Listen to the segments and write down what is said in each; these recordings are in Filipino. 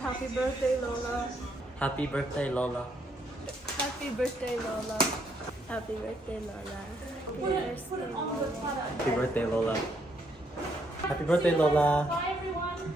Happy birthday, Lola. Happy birthday, Lola. Happy birthday, Lola. Happy birthday, Lola. Happy birthday, Lola. Happy birthday, Lola. Bye, everyone.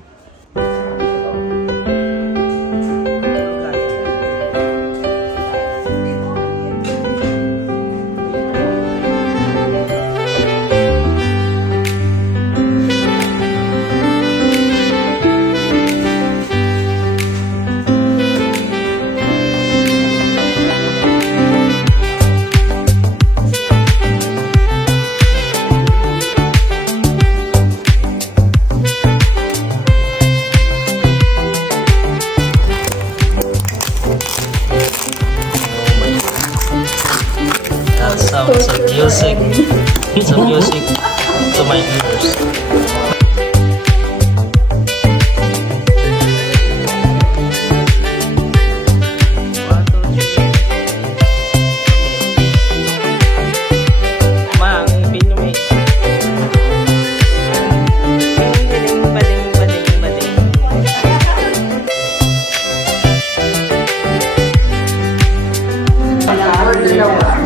Sounds of music. Some music to my ears.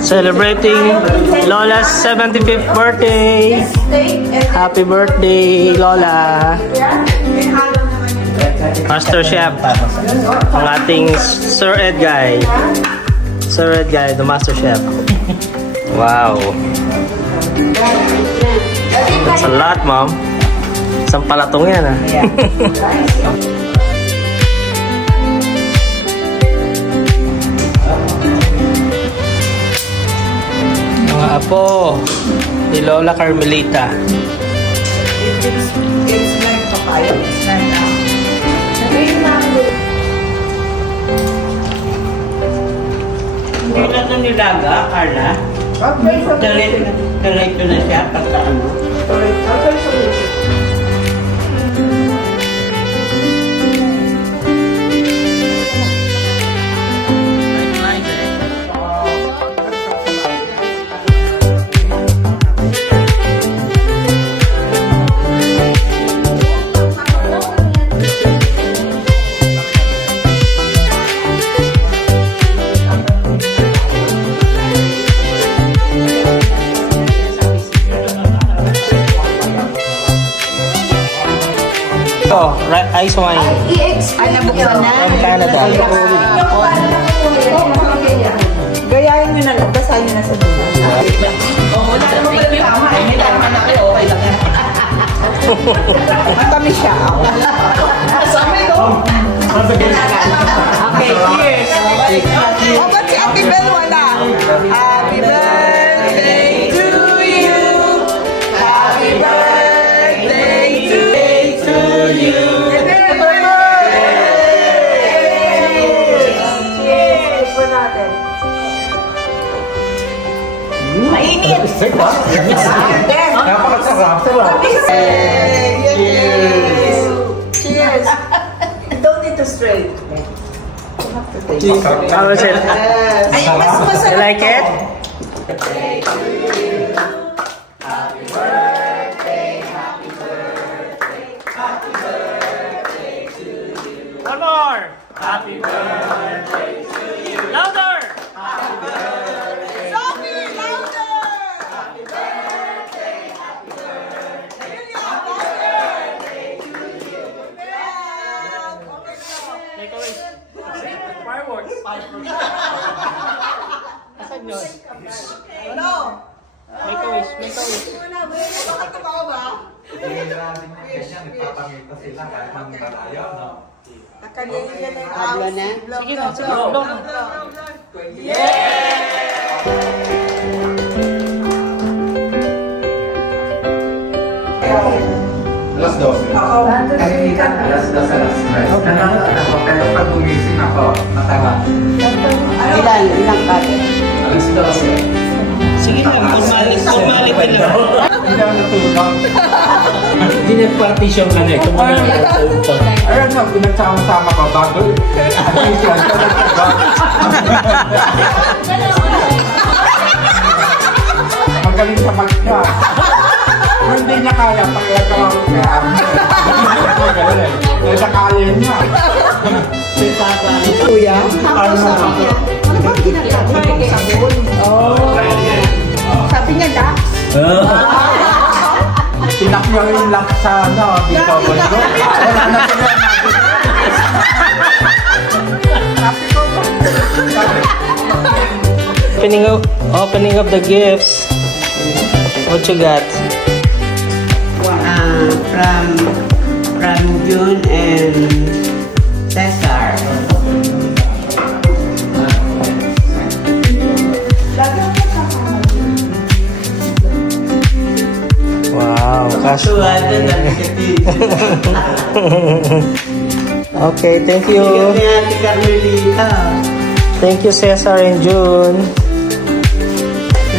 Celebrating Lola's 75th birthday. Happy birthday, Lola. Master Chef, ang ating Sir Ed Guy. Sir Ed Guy, the Master Chef. Wow. That's a lot, Mom. Isang palatong yan, ah. Apo ni Lola Carmelita. It's like papaya. It's like hindi na ito nilaga, Carla. Diretso na siya pagka ano. Ice wine. From Canada. Gayahin nyo na lang. Basahin nyo na sa dulo. Matamis siya. Okay, cheers. Oh, ba't si Ate Bel wala? Happy birthday to you. Happy birthday to you. Mainit! Napakasarap! Cheers! Cheers! You don't need to strain. You have to taste. How is it? Ay, mas masarap. You like it? Happy birthday, happy birthday, happy birthday to you. One more! Happy birthday to you! Louder! Happy birthday! Sophie, louder! Happy birthday, happy birthday, happy birthday to you. Make a wish. Fireworks. Asan yun? Ano? Make a wish. Make a wish. Bakit ba ba? Nakaliyan na yung Habla na? Sige na, sige na. Alas 12. Alas 12, alas 3. Pero pag gumising ako, matawa. Ilang kate? Alas 12. Sige lang, formality lang. Hindi ako natulog. Hindi nag-partition ka na eh. Kung ano nag-partition. Ayun na, pinagsama-sama ko bago. Partition, magaling sa mag-chat. Kung hindi niya kaya, pag-ito ako kaya. Hindi niya kaya niya. happy couple. Wala na sila Opening of the gifts. What you got? From June and Cesar. Wow, cash money. Okay, thank you. Thank you, Cesar and June.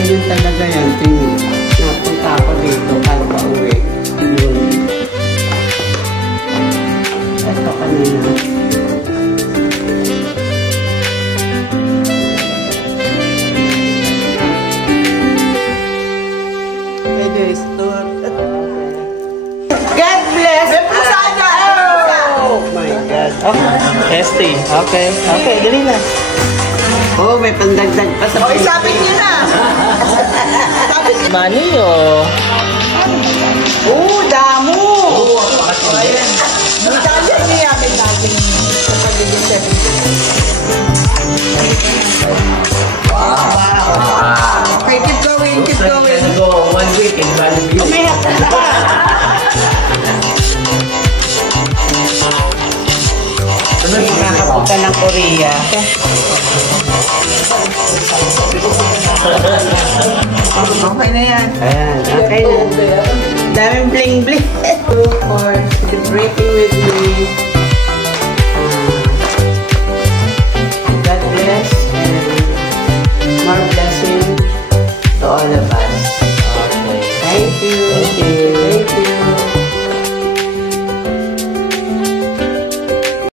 Yun talaga yan. Napunta ako dito kahit pa uwi. Yun. Ito kanina. Ito is God bless! Oh my God. Oh, Esty. Okay, okay, dali na. Oh, may pandagdag pa sa Okay, sabi niya na. Money, oh. Damo. Dahil niya yamin natin sa pagiging 70. Wow. Okay, keep going, keep going. Go 1 week in Bali. Nakakapunta ng Korea. Okay na yan. Ayan, okay na. Daming bling-bling. For celebrating with me. God bless and more blessing to all of us.